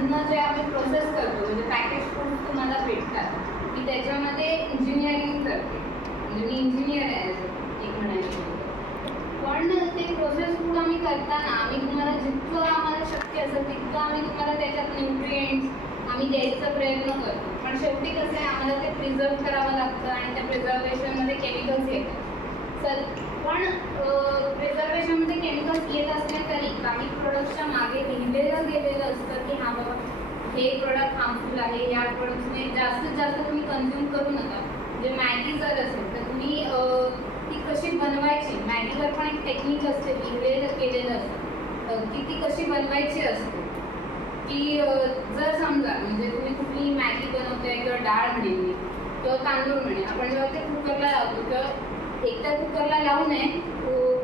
अन्न जे आम्ही प्रोसेस करतो म्हणजे पॅकेज फूड तुम्हाला भेटतात, मी त्याच्यामध्ये इंजिनिअरिंग करते, म्हणजे मी इंजिनियर आहे एक म्हणायची. पण ते प्रोसेस फूड आम्ही करताना आम्ही तुम्हाला जितकं आम्हाला शक्य असेल तितकं आम्ही तुम्हाला त्याच्यात न्यूट्रिएंट्स आम्ही द्यायचा प्रयत्न करतो. पण शेवटी कसं आहे, आम्हाला ते प्रिझर्व करावं लागतं आणि त्या प्रिझर्वेशनमध्ये केमिकल्स येतात. सर पण प्रिझर्वेशनमध्ये केमिकल्स येत असले तरी काही प्रोडक्टच्या मागे लिहिलेलं गेलेलं असतं की हां बाबा हे प्रोडक्ट हार्मफुल आहे, या प्रोडक्ट्सने जास्तीत जास्त तुम्ही कन्झ्युम करू नका. म्हणजे मॅगी जर असेल तर तुम्ही ती कशी बनवायची, मॅगीवर पण एक टेक्निक असते, लिहिलेलं केलेलं असतं की ती कशी बनवायची असते. की जर समजा म्हणजे तुम्ही कुठली मॅगी बनवताय किंवा डाळ म्हणेल किंवा तांदूळ म्हणे, आपण जेव्हा ते कुकरला लावतो तेव्हा एकदा कुकरला लावू नये,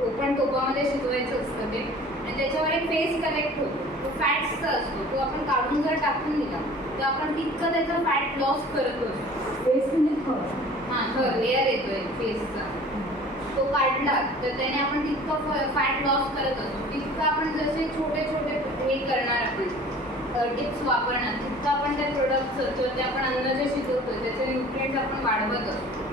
ओपन टोपामध्ये शिजवायचं असतं ते, आणि त्याच्यावर एक फेस करेक्ट होतो, तो फॅट्सचा असतो, तो आपण काढून जर टाकून दिला तर आपण तितकं त्याचा फॅट लॉस करत असतो. फेस म्हणजे हां थर लेअर येतोय फेसचा, तो काढला तर त्याने आपण तितकं फॅट लॉस करत असतो. तितकं आपण जसे छोटे छोटे हे करणार आपण टिप्स वापरणार तितकं आपण त्या प्रोडक्टचं किंवा ते आपण अन्न जे शिजवतो त्याचे न्यूट्रिएंट्स आपण वाढवत असतो.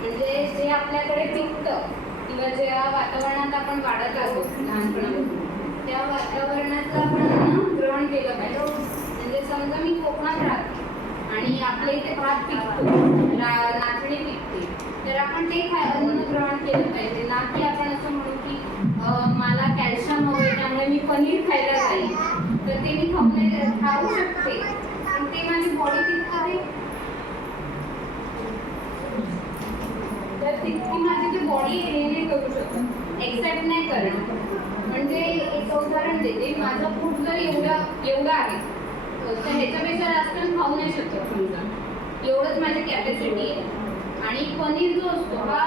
म्हणजे जे आपल्याकडे पिकतं किंवा ज्या वातावरणात आपण वाढत आहोत लहानपणापासून त्या वातावरणाचं आपण अन्न ग्रहण केलं पाहिजे. म्हणजे समजा मी कोकणात राहते आणि आपल्या इथे भात पिकतो, नाचणी पिकते, तर आपण ते अन्न ग्रहण केलं पाहिजे. ना की आपण असं म्हणू की मला कॅल्शियम हवं आहे त्यामुळे मी पनीर खायला जाईल, तर ते मी खाऊ शकते पण ते माझी बॉडी तितकं तर तितकी माझी ती बॉडी हे नाही करू शकत, एक्सेप्ट नाही करणार. म्हणजे एक उदाहरण देते, माझं फूड जर एवढं आहे तर ह्याच्यापेक्षा जास्त मी खाऊ नाही शकत. समजा एवढंच माझी कॅपॅसिटी आहे आणि पनीर जो असतो हा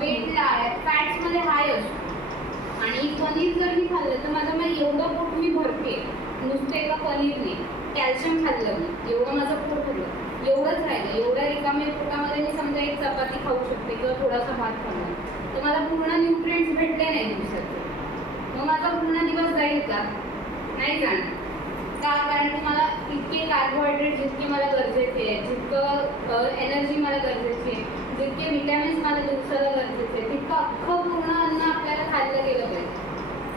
वेटला फॅट्समध्ये हाय असतो आणि पनीर जर मी खाल्लं तर माझं एवढं पोट मी भरते नुसतं एका पनीरने. कॅल्शियम खाल्लं मी एवढं माझं पोट भरलं, एवढंच राहिलं, एवढ्या रिकाम्या पोटामध्ये मी समजा एक चपाती खाऊ शकते किंवा थोडासा भात खाल्ला तर मला पूर्ण न्यूट्रिएंट्स भेटले नाही दिवसाचे, मग माझा पूर्ण दिवस जाईल का? नाही जाणार. का? कारण की मला इतके कार्बोहायड्रेट जितके मला गरजेचे आहे, जितकं एनर्जी मला गरजेची आहे, जितके विटॅमिन्स मला दिवसाला गरजेचे आहे तितकं अख्खं पूर्ण अन्न आपल्याला खाल्लं गेलं पाहिजे.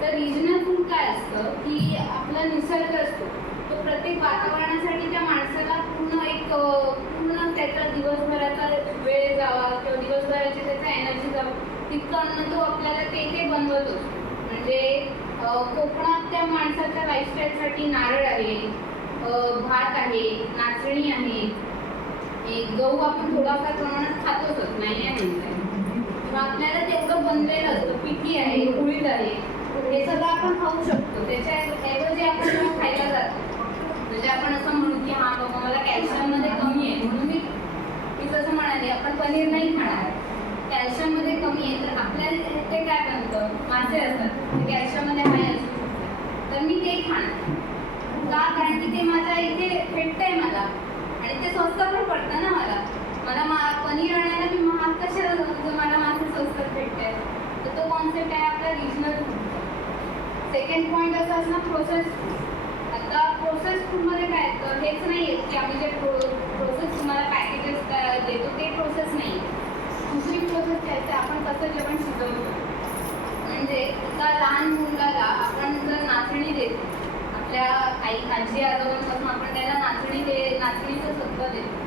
तर रिजनल फूड काय असतं की आपला निसर्ग असतो तो प्रत्येक वातावरणासाठी त्या माणसाला पूर्ण त्याचा दिवसभराचा वेळ जावा किंवा दिवसभराची त्याचा एनर्जी जावा तितकं अन्न तो आपल्याला ते बनवत असतो. म्हणजे कोकणात त्या माणसाच्या लाईफस्टाईलसाठी नारळ आहे, भात आहे, नाचणी आहे, गहू आपण थोडाफार प्रमाणात खातोच, नाही आहे म्हणताय, आपल्याला तेवढं बनलेलं असतं, पिठी आहे, उडीद आहे, हे सगळं आपण खाऊ शकतो. त्याच्याऐवजी आपण खायला जातो म्हणजे आपण असं म्हणू की हां बाबा मला कॅल्शियममध्ये कमी आहे म्हणून मी जसं म्हणाले आपण पनीर नाही खाणार, कॅल्शियममध्ये कमी आहे तर आपल्याला ते काय बनतं, मासे असतात ते कॅल्शियममध्ये हाय असू शकतात तर मी ते खाणार. का? कारण की ते माझ्या इथे भेटतंय मला आणि ते स्वस्त पण पडतं ना मला पनीर आणायला मी महाग कशाला जाऊ जर मला मासे स्वस्तात भेटत आहेत. तर तो कॉन्सेप्ट आहे आपला रिजनल फूडचा. सेकंड पॉईंट असं असणार प्रोसेस फूड. आता प्रोसेस फूडमध्ये काय येतं, हेच नाही आहे की आम्ही जे प्रोसेस तुम्हाला पॅकेजेस देतो ते प्रोसेस नाही आहे. दुसरी प्रोसेस काय आहे, आपण कसं जेवण शिजवतो. म्हणजे एका लहान मुलाला आपण जर नाचणी देतो, आपल्या आजी आजोबांपासून आपण त्याला नाचणीचं सत्व देतो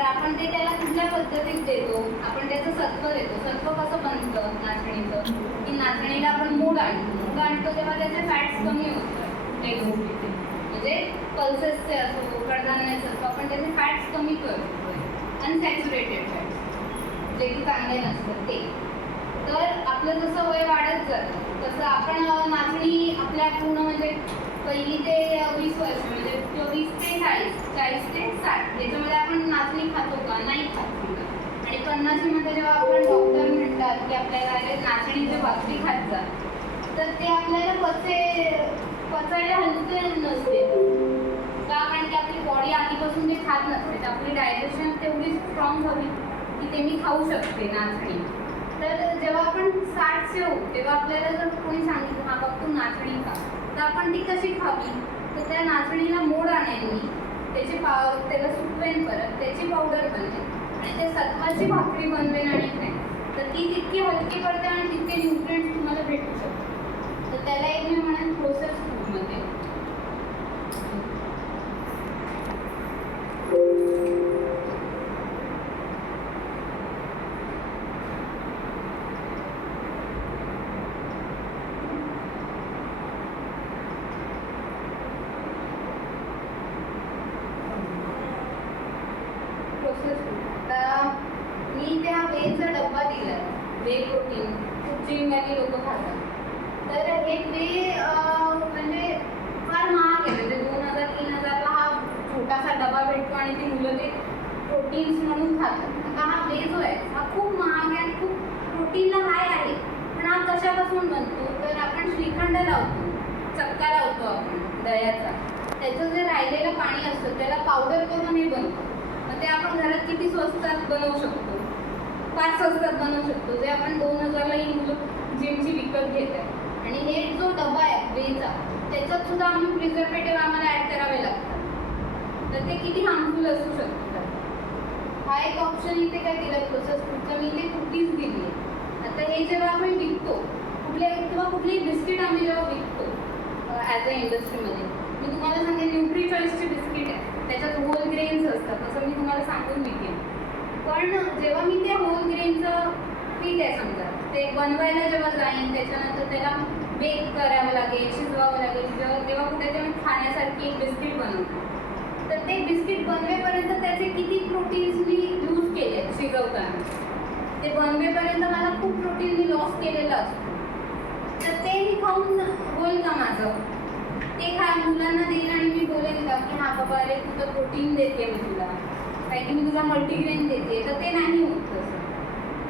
तर आपण ते त्याला कुठल्या पद्धतीत देतो, आपण त्याचं सत्व देतो. सत्व कसं बनतं नाचणीचं, की नाचणीला आपण मूग आणतो तेव्हा त्याचे फॅट्स कमी होतात त्या गोष्टीचे, म्हणजे पल्सेसचे असो कडधान्याचे असो आपण त्याचे फॅट्स कमी करतो, अनसॅच्युरेटेड फॅट्स जे की चांगले नसतात ते. तर आपलं जसं वय वाढत जातं तसं आपण नाचणी आपल्या पूर्ण म्हणजे पहिली ते 20 वर्ष म्हणजे 20 ते 40 ते 60 याच्यामध्ये आपण नाचणी खातो का, नाही खातो का. आणि 50 मध्ये जेव्हा आपण डॉक्टर म्हणतात की आपल्याला अरे नाचणीचे भाकरी खात जा, तर ते आपल्याला पचायला हलके नसते का, कारण की आपली बॉडी आधीपासून ते खात नसते, तर आपली डायजेशन तेवढी स्ट्रॉंग हवी की ते मी खाऊ शकते नाचणी. तर जेव्हा आपण 60चे होऊ तेव्हा आपल्याला जर कोणी सांगितलं हा बघ तू नाचणी खा, तर आपण ती कशी खावी, तर त्या नाचणीला मोड आणेन मी, त्याला सुकवेन, परत त्याची पावडर बनवेन आणि ते सत्वाची भाकरी बनवेन आणि काय, तर ती तितकी हलकी पडते आणि तितके न्यूट्रिएंट्स तुम्हाला भेटू शकतात. तर त्याला एक मी म्हणेन प्रोसेस फूडमध्ये. मी त्या वेचा डब्बा दिला, वे प्रोटीन खूप जिमवाली लोक खातात. तर हे वे म्हणजे फार महाग आहे, म्हणजे 2000-3000ला हा छोटासा डबा भेटतो आणि ती मुलं ते प्रोटीन्स म्हणून खातात. आता हा वे जो आहे हा खूप महाग आहे, खूप प्रोटीनला हाय आहे. पण हा कशापासून बनतो, तर आपण श्रीखंड लावतो, चक्का लावतो आपण दह्याचा, त्याचं जे राहिलेलं पाणी असतं त्याला पावडर करून हे बनतो. मग ते आपण घरात किती स्वस्तात बनवू शकतो, फार स्वस्तात बनवू शकतो, जे आपण 2000ला ही मुलं जिमची विकत घेतात. आणि हे जो डबा आहे वेचा, त्याच्यात सुद्धा आम्ही प्रिझर्वेटिव्ह आम्हाला ॲड करावे लागतात, तर ते किती हार्मफुल असू शकतात. हा एक ऑप्शन इथे काय दिला प्रोसेस फूडचा, मी इथे कुकीज दिली आहे. आता हे जेव्हा आपण विकतो कुठलीही बिस्किट आम्ही जेव्हा विकतो ॲज अ इंडस्ट्रीमध्ये, मी तुम्हाला सांगेन न्यूट्री चॉईसची बिस्किट आहे, त्याच्यात होल ग्रेन्स असतात असं मी तुम्हाला सांगून विकेन. पण जेव्हा मी त्या होल ग्रेनचं पीठ आहे समजा ते बनवायला जेव्हा जाईन, त्याच्यानंतर त्याला बेक करावं लागेल, शिजवावं लागेल, तेव्हा कुठे ते मी खाण्यासारखी एक बिस्किट बनवतो. तर ते बिस्किट बनवेपर्यंत त्याचे किती प्रोटीन्स मी यूज केले शिजवताना, ते बनवेपर्यंत मला खूप प्रोटीन मी लॉस केलेलं असतो. तर ते मी खाऊन होईल का माझं, ते मुलांना देईन आणि मी बोलेन का की हा बाबा अरे तू तर प्रोटीन देते मी तुला, काही की मी तुला मल्टीग्रेन देते, तर ते नाही होत तसं.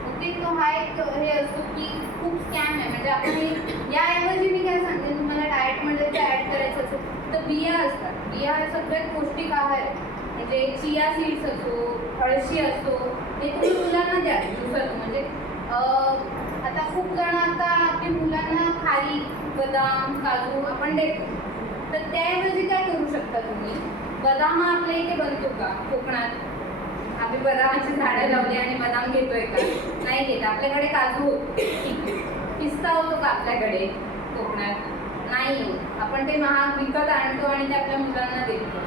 ओके, तो हा एक हे असतो की खूप स्कॅम आहे. म्हणजे आपण याऐवजी मी काय सांगते, तुम्हाला डाएटमध्ये ते ॲड करायचं असेल तर बिया असतात, बिया हे सगळ्यात पौष्टिक आहार आहे. म्हणजे चिया सीड्स असो, अळशी असो, हे तुम्ही मुलांना द्या दिवसातून. म्हणजे आता खूप जण आता आपल्या मुलांना खारी, बदाम, काजू आपण देतो, तर त्याऐवजी काय करू शकता तुम्ही, बदाम आपल्या इथे बनतो का कोकणात, आम्ही बदामाची झाडं लावली आणि बदाम घेतोय का, नाही घेत. आपल्याकडे काजू होतो, पिस्ता होतो का आपल्याकडे कोकणात, नाही. आपण ते महाग विकत आणतो आणि ते आपल्या मुलांना देतो.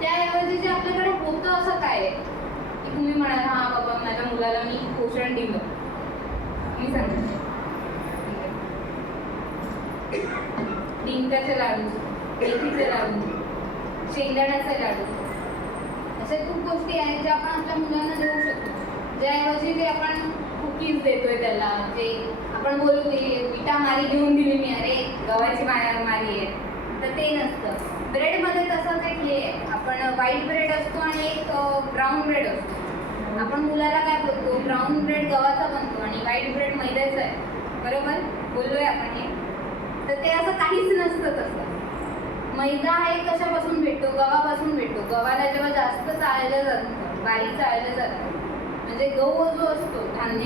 त्याऐवजी जे आपल्याकडे होतं असं काय आहे की तुम्ही म्हणाल हा बाबा माझ्या मुलाला मी पोषण दिलं, मी सांगते डिंकाचे लाडू, मेथीचे लाडू, शेंगदाण्याचे लाडू, अशा खूप गोष्टी आहेत ज्या आपण आपल्या मुलांना देऊ शकतो. ज्याऐवजी जे आपण कुकीज देतोय त्याला, जे आपण बोलू ते विटा मारी घेऊन दिली मी, अरे गव्हाची मारी आहे, तर ते नसतं. ब्रेडमध्ये तसंच एक हे आहे, आपण व्हाईट ब्रेड असतो आणि एक ब्राऊन ब्रेड असतो. आपण मुलाला काय बोलतो, ब्राऊन ब्रेड गव्हाचा बनतो आणि व्हाईट ब्रेड मैद्याचं आहे, बरोबर बोललोय आपण हे. तर ते असं काहीच नसतं तसं. मैदा हे कशापासून भेटतो, गव्हापासून भेटतो. गव्हाला जेव्हा जास्त चाळलं जातं, बारीक चाळलं जातं, म्हणजे गहू जो असतो धान्य,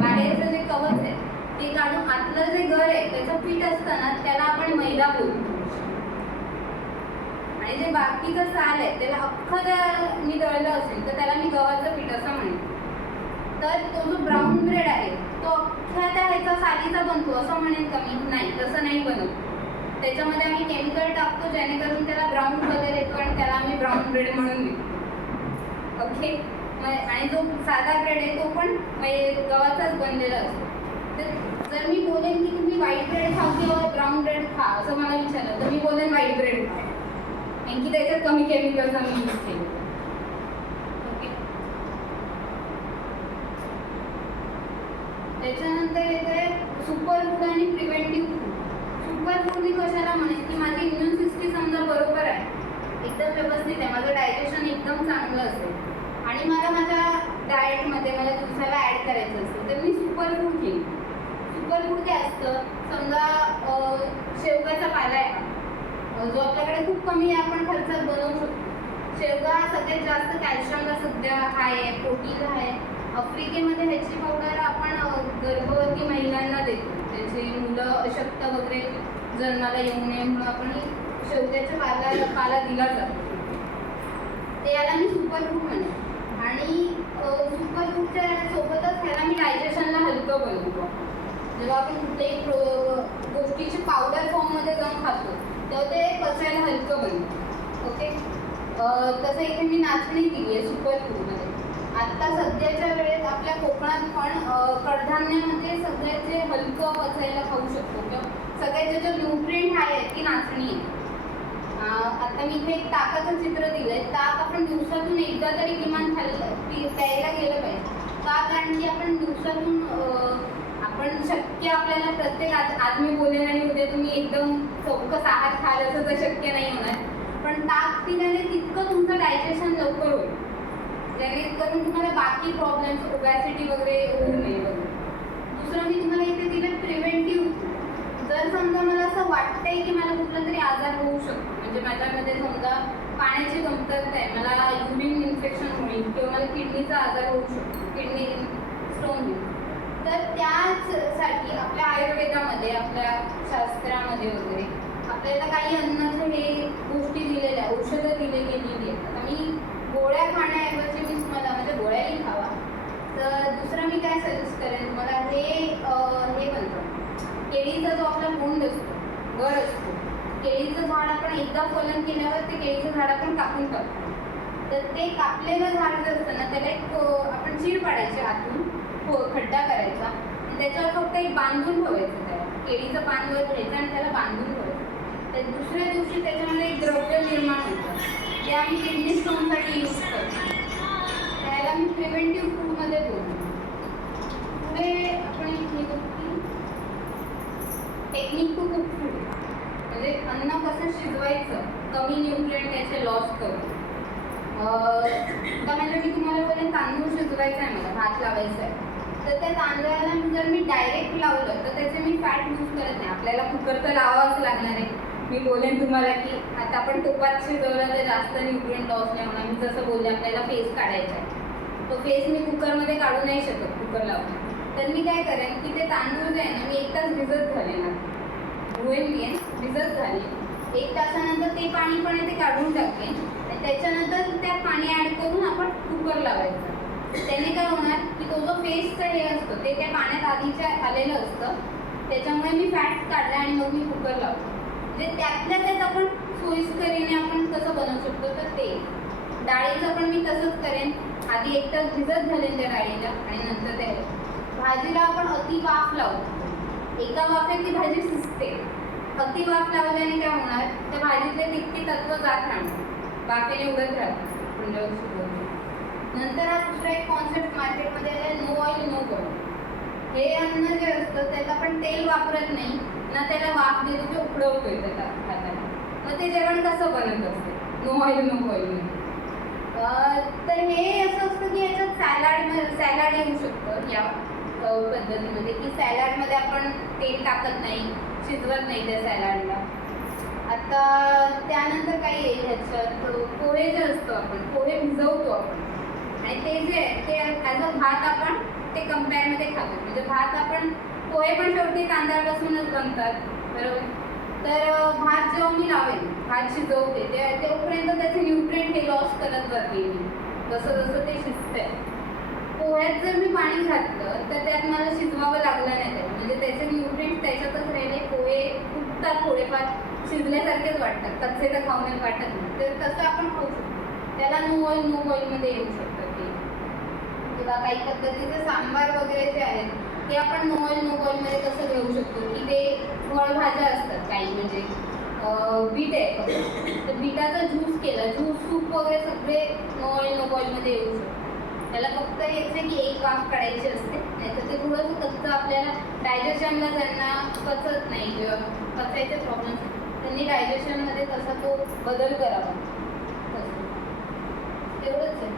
बाहेरचं जे कवच आहे ते काढून आतलं जे गर आहे त्याचं पीठ असतं ना, त्याला आपण मैदा बोलतो. आणि जे बाकीचं साल आहे त्याला अख्खं जर मी दळलं असेल तर त्याला मी गव्हाचं पीठ असं म्हणेन. तर तो जो ब्राऊन ब्रेड आहे तो अख्ख्या त्या ह्याचा सालीचा बनतो असं म्हणेन का मी, नाही, तसं नाही बनत. त्याच्यामध्ये आम्ही केमिकल टाकतो जेणेकरून त्याला ब्राऊन कलर येतो आणि त्याला आम्ही ब्राऊन ब्रेड म्हणून देतो. ओके, आणि जो साधा ब्रेड आहे तो पण गव्हाचाच बनलेला असतो. तर जर मी बोलेन की तुम्ही व्हाईट ब्रेड खा किंवा ब्राऊन ब्रेड खा असं मला विचारलं तर मी बोलेन व्हाईट ब्रेड खा, कारण की त्याच्यात कमी केमिकल्स आम्ही यूज केले. ओके, त्याच्यानंतर येते सुपर फूड आणि प्रिव्हेंटिव्ह फूड. सुपर फूड मी कशाला म्हणेन की माझी इम्युन सिस्टीम समजा बरोबर आहे, एकदम व्यवस्थित आहे, माझं डायजेशन एकदम चांगलं असेल आणि मला माझ्या डाएटमध्ये मला दिवसाला ॲड करायचं असेल तर मी सुपर फूड घेईन. सुपर फूड काय असतं, समजा शेवगाचा पाला आहे जो आपल्याकडे खूप कमी आहे, आपण खर्चात बनवू शकतो. शेवगा सगळ्यात जास्त कॅल्शियमला सध्या हाय आहे, प्रोटीनला आहे. आफ्रिकेमध्ये ह्याची पावडर आपण गर्भवती महिलांना देतो, त्यांची मुलं अशक्त वगैरे जन्माला येऊ नये म्हणून आपण शेवग्याच्या पाला दिला जातो. ते याला मी सुपर फूड म्हणते. आणि सुपर फूडच्या सोबतच ह्याला मी डायजेशनला हलकं बनवतो. जेव्हा आपण कुठल्याही गोष्टीची पावडर फॉर्ममध्ये जाऊन खातो तेव्हा ते पचायला हलकं बनतं. ओके, तसं इथे मी नाचणी दिली आहे सुपर फूडमध्ये. आत्ता सध्याच्या वेळेत आपल्या कोकणात पण कडधान्यामध्ये सगळ्यात जे हलकं पचायला खाऊ शकतो किंवा सगळ्यात ज्याचं न्यूट्रिएंट आहे ती नाचणी आहे. आता मी इथे एक ताकाचं चित्र दिलं आहे. ताक आपण दिवसातून एकदा तरी किमान प्यायला गेलं पाहिजे. का, कारण की आपण दिवसातून आपण शक्य आपल्याला प्रत्येक आज मी बोलेन आणि उद्या तुम्ही एकदम चौकस आहार खाल असं तर शक्य नाही होणार, पण ताक पिल्याने तितकं तुमचं डायजेशन लवकर होईल, जेणेकरून तुम्हाला बाकी प्रॉब्लेम्स ओबॅसिटी वगैरे होऊ नये. दुसरं मी तुम्हाला इथे दिलं प्रिव्हेंटिव्ह. जर समजा मला असं वाटतंय की मला कुठला तरी आजार होऊ शकतो, म्हणजे माझ्यामध्ये समजा पाण्याची कमतरता आहे, मला युरिन इन्फेक्शन होईल किंवा मला किडनीचा आजार होऊ शकतो, किडनी स्टोन होईल, तर त्याचसाठी आपल्या आयुर्वेदामध्ये आपल्या शास्त्रामध्ये वगैरे आपल्याला काही अन्नाचं हे गोष्टी दिलेल्या, औषधं दिले गेलेली आहेत. आता मी गोळ्या खाण्याऐवजी मी तुम्हाला म्हणजे गोळ्याही खावा, तर दुसरं मी काय सजेस्ट करेन तुम्हाला, हे बनतं केळीचा जो आपला बोंड असतो, गर असतो, केळीचं झाड आपण एकदा फलन केल्यावर ते केळीचं झाड आपण कापून टाकतो. तर ते कापलेलं झाड जर असतं ना त्याला एक आपण चीर पाडायची आतून, खड्डा करायचा आणि त्याच्यावर फक्त एक बांधून ठेवायचं, त्याला केळीचं पान वर घ्यायचं आणि त्याला बांधून ठेवायचं. तर दुसऱ्या दिवशी त्याच्यामध्ये एक द्रव्य निर्माण होतं, ते आम्ही किडनी स्टोनसाठी यूज करतो. त्याला मी प्रिव्हेंटिव्ह फूडमध्ये बोलतो. पुढे आपण एक हे बघू टेक्निक टू कुक फूड, म्हणजे अन्न कसं शिजवायचं कमी न्यूट्रिएंट त्याचे लॉस करून. आता म्हणजे मी तुम्हाला बोलेन तांदूळ शिजवायचा आहे, मला भात लावायचा आहे, तर त्या तांदळाला जर मी डायरेक्ट लावलं तर त्याचे मी फॅट यूज करत नाही. आपल्याला कुकर तर लावावंच लागणार आहे. मी बोलेन तुम्हाला की आता आपण तुपात शिजवलं तर जास्त न्यूट्रिएंट लॉस नाही होणार. मी जसं बोलले आपल्याला फेस काढायचा आहे, तो फेस मी कुकरमध्ये काढू नाही शकत कुकर लावून. तर मी काय करेन की ते तांदूळ जे आहे ना मी एक तास भिजत घालेन, धुवेन घेईन, भिजत घालेन. 1 तासानंतर ते पाणी पण आहे ते काढून टाकेन आणि त्याच्यानंतर त्यात पाणी ॲड करून आपण कुकर लावायचं. त्याने काय होणार की तो जो फेसचं हे असतं ते त्या पाण्यात आधीच्या आलेलं असतं, त्याच्यामुळे मी फॅट काढला आणि मग मी कुकर लावतो. म्हणजे त्यातल्या त्यात आपण सोयीस्करीने आपण कसं बनवू शकतो, तर ते डाळीचं पण मी तसंच करेन. आधी 1 तास भिजत घालेन त्या डाळीला आणि नंतर त्या भाजीला आपण अति वाफ लावतो. एका वाफेत ती भाजी शिजते. अति वाफ लावल्याने काय होणार, त्या भाजीतले तितकी तत्व जात राहणार, वाफेने उडत राहतात कुंडावर शिजवून. नंतर हा दुसरा एक कॉन्सेप्ट मार्केटमध्ये आहे, नो ऑइल नो बटर. हे अन्न जे असतं त्याला आपण तेल वापरत नाही ना, त्याला वाफ देतो ते उकडवतोय त्याला खाताना. मग ते जेवण कसं बनत असतं नो ऑइल नो ऑइल. तर हे असं असतं की याच्यात सॅलड येऊ शकतं या पद्धतीमध्ये, की सॅलडमध्ये आपण तेल टाकत नाही, शिजवत नाही त्या सॅलडला. आता त्यानंतर काय येईल ह्याच्यात, पोहे जे असतो आपण पोहे भिजवतो आपण आणि ते जे आहे ते ॲज अ भात आपण ते कंपेअरमध्ये खातो. म्हणजे भात आपण पोहे पण शेवटी तांदळापासूनच बनतात बरोबर. तर भात जेव्हा मी लावेन, भात शिजवते तेव्हापर्यंत त्याचे न्यूट्रिएंट हे लॉस करत जाते मी जसं जसं ते शिजतंय. पोह्यात जर मी पाणी घातलं तर त्यात मला शिजवावं लागलं नाही त्याला, म्हणजे त्याचे न्यूट्रिएंट त्याच्यातच राहिले. पोहे फुटतात, थोडेफार शिजल्यासारखेच वाटतात, कच्चे तर खाऊ नाही वाटत नाही. तर तसं आपण खाऊ शकतो. त्याला नो ऑइल नो बॉईलमध्ये येऊ शकतं ते. किंवा काही पद्धतीचे सांबार वगैरे जे आहेत ते आपण नो ऑइलमध्ये कसं घेऊ शकतो की ते फळभाज्या असतात काही म्हणजे बीट आहे फक्त तर बीटाचा ज्यूस केला ज्यूस सूप वगैरे सगळे नो ऑइलमध्ये येऊ शकतो. त्याला फक्त हेच आहे की एक वाफ काढायची असते नाहीतर ते थोडंसं कच्चं आपल्याला डायजेशनला ज्यांना पचत नाही किंवा पचायचे प्रॉब्लेम्स त्यांनी डायजेशनमध्ये तसा तो बदल करावा तेवढंच आहे.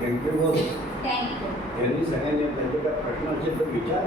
थँक्यू. थँक्यू. यांनी सगळ्यांनी त्यांच्या प्रश्नाचे तर विचार